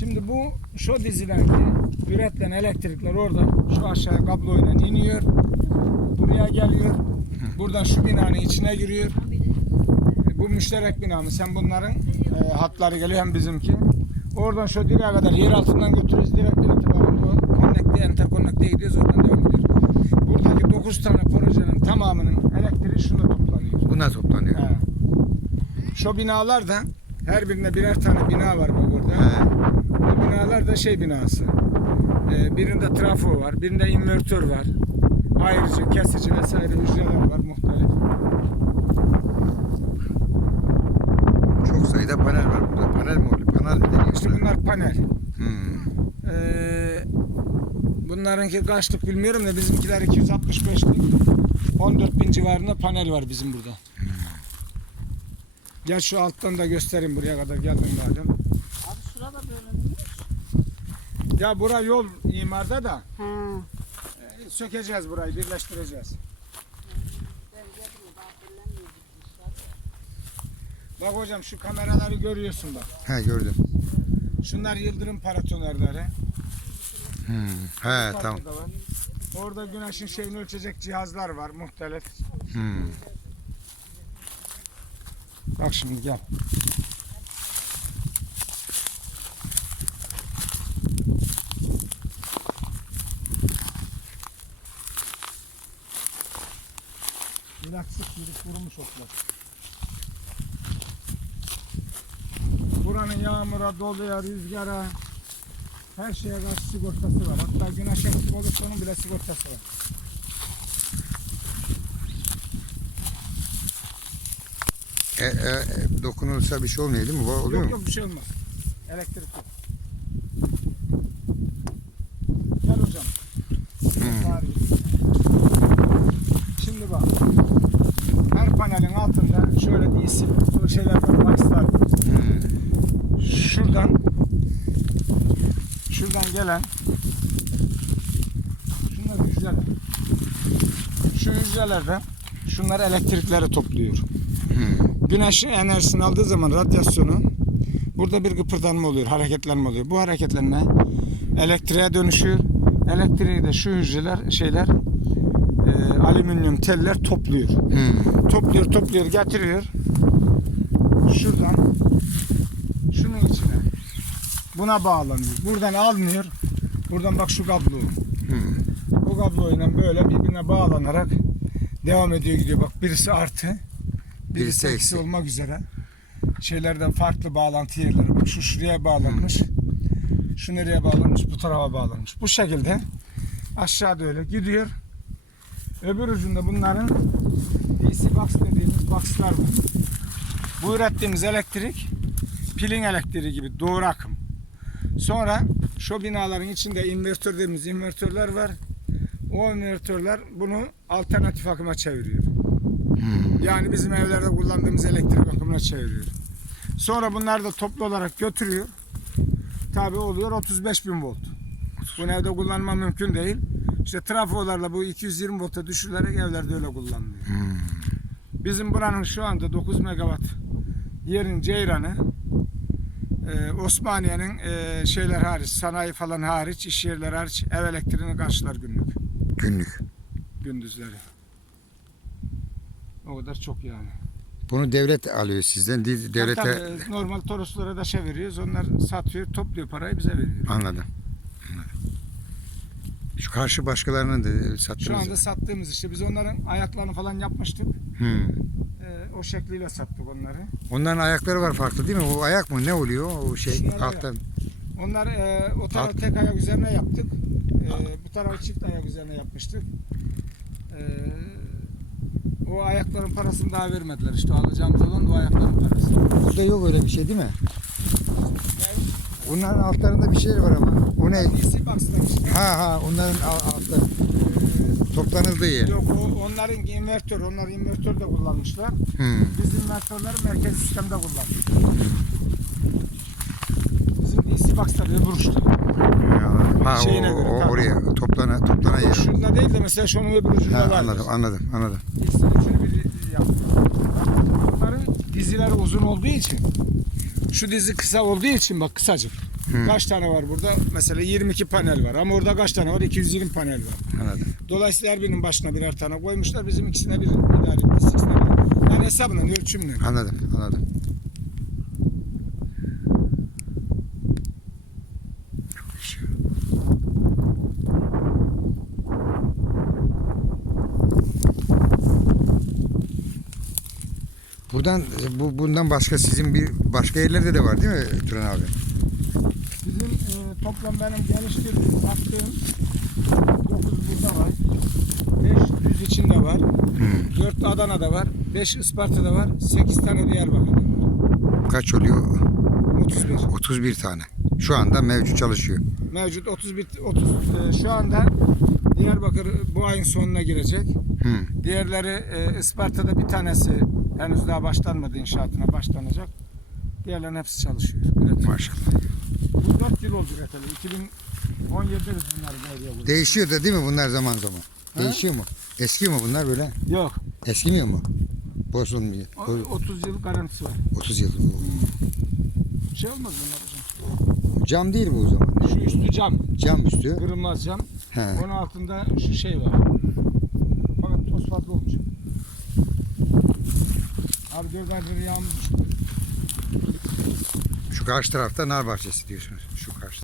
Şimdi bu şu dizilerde üretilen elektrikler orada şu aşağıya kabloyla iniyor. Buraya geliyor. Buradan şu binanın içine giriyor. Bu müşterek binamız. Hem bunların hatları geliyor hem bizimki. Oradan şu direğe kadar yer altından götürüyoruz. Direkten itibaren bu interkonnekte gidiyoruz. Oradan devam ediyor. Buradaki 9 tane projenin tamamının elektriği şunda toplanıyor. Buna toplanıyor. He. Şu binalar da her birinde birer tane bina var bu burada. He. Bu binalar da şey binası. Birinde trafo var, birinde invertör var. Ayrıca kesici vesaire hücreler var muhtelif. Çok sayıda panel var burada. Panel mi oluyor? Panel mi deniyor? İşte bunlar panel. Hmm. Bunlarınki kaçlık bilmiyorum da bizimkiler 265'lik. 14.000 civarında panel var bizim burada. Gel şu alttan da göstereyim, buraya kadar geldim madem. Abi şurada böyle miymiş? Ya bura yol imarda da Ha. sökeceğiz burayı, birleştireceğiz. Ben geldim daha bellenmiyor gitmişler. Bak hocam şu kameraları görüyorsun bak. He, gördüm. Şunlar yıldırım paratonerleri. He, tamam. Burada var. Orada güneşin şeyini ölçecek cihazlar var muhtelif. Hmm. Bak şimdi gel. Biraz sık yürüp vurmuş otlar. Buranın yağmura, doluya, rüzgara, her şeye karşı sigortası var. Hatta güneş eksik olursa onun bile sigortası var. Dokunursa bir şey olmuyor değil mi? Oluyor Yok mu? yok bir şey olmaz. Elektrik yok. Gel hocam. Tarihi. Şimdi bak. Her panelin altında şöyle DC şeyler var. Boxlar. Şuradan gelen şunlar hücreler. Şu hücrelerden şunlar elektrikleri topluyor. Güneş enerjisini aldığı zaman radyasyonu burada bir gıpırdanma oluyor, hareketlenme oluyor. Bu hareketlenme elektriğe dönüşüyor. Elektriği de şu hücreler alüminyum teller topluyor. Topluyor, getiriyor. Şuradan şunun içine. Buna bağlanıyor. Buradan almıyor. Buradan bak şu kablo. Bu kabloyla böyle birbirine bağlanarak devam ediyor gidiyor. Bak birisi artı. Birisi eksi olmak üzere. Şeylerden farklı bağlantı yerleri. Bak şu şuraya bağlanmış. Şu nereye bağlanmış? Bu tarafa bağlanmış. Bu şekilde aşağıda öyle gidiyor. Öbür ucunda bunların DC box dediğimiz boxlar var. Bu ürettiğimiz elektrik pilin elektriği gibi doğru akım. Sonra şu binaların içinde invertör dediğimiz invertörler var. O invertörler bunu alternatif akıma çeviriyor. Yani bizim evlerde kullandığımız elektrik akımına çeviriyor. Sonra bunlar da toplu olarak götürüyor. Tabi oluyor 35.000 volt. Bunu evde kullanma mümkün değil. İşte trafolarla bu 220 volta düşürülerek evlerde öyle kullanılıyor. Bizim buranın şu anda 9 megawatt yerin ceyranı Osmaniye'nin şeyler hariç, sanayi falan hariç, iş yerleri hariç ev elektriğini karşılar günlük. Gündüzleri. O kadar çok yani. Bunu devlet alıyor sizden. Devlete... Tabii, normal toroslara da şey veriyoruz. Onlar satıyor, topluyor parayı bize veriyor. Anladım. Şu karşı başkalarının da sattığınız... Şu anda sattığımız işte biz onların ayaklarını falan yapmıştık. O şekliyle sattık onları. Onların ayakları var farklı değil mi? O ayak mı? Ne oluyor? O şey Şunlar alttan. Onlar o tarafı tek ayak üzerine yaptık. Bu tarafı çift ayak üzerine yapmıştık. O ayakların parasını daha vermediler. İşte alacağımız olan da o ayakların parası. Burada yok öyle bir şey değil mi? Onların altlarında bir şey var ama. O ne? DC box'lar işte. Ha onların altları. Toplanıldığı yer. Yok onların invertör. Onlar invertör de kullanmışlar. Biz invertörleri merkez sistemde kullandık. Bizim DC box'lar öbür uçta. Ha Şeyine göre, tabii. oraya toplana yer. Şurada değil de mesela şunun öbür ucunda var. Anladım. İkisini bir yaptılar. Bunların dizileri uzun olduğu için, şu dizi kısa olduğu için bak kısacık. Kaç tane var burada? Mesela 22 panel var ama orada kaç tane var? 220 panel var. Anladım. Dolayısıyla her birinin başına birer tane koymuşlar. Bizim ikisine bir idare etti. İkisine bir. Yani hesabla, ölçümle. Anladım. Anladım. Bundan başka sizin bir başka yerlerde de var değil mi Turan abi? Bizim toplam benim geliştirdiğim, baktığım 9 burada var. 5 düz içinde var. 4 Adana'da var. 5 Isparta'da var. 8 tane Diyarbakır'da var. Kaç oluyor? 31. 31 tane. Şu anda mevcut çalışıyor. Mevcut 30 şu anda Diyarbakır bu ayın sonuna girecek. Diğerleri Isparta'da bir tanesi henüz daha başlanmadı, inşaatına başlanacak. Diğerlerinin hepsi çalışıyor. Üretiyor. Maşallah. Bu 4 yıl oldu üreteli. 2017'de biz bunları meyveye koyduk. Değişiyor da değil mi bunlar zaman zaman? Ha? Değişiyor mu? Eskiyor mu bunlar böyle? Yok. Eskimiyor mu? Bozulmuyor. 30 yıl garantisi var. 30 yıl. Bir şey olmaz bunlar hocam. Cam değil bu o zaman. Şu üstü cam. Cam üstü. Kırılmaz cam. He. Onun altında şu şey var. Fakat toz fazla olmuş. Abi 4 aydır yağmur düştü. Şu karşı tarafta nar bahçesi diyorsunuz. Şu karşı.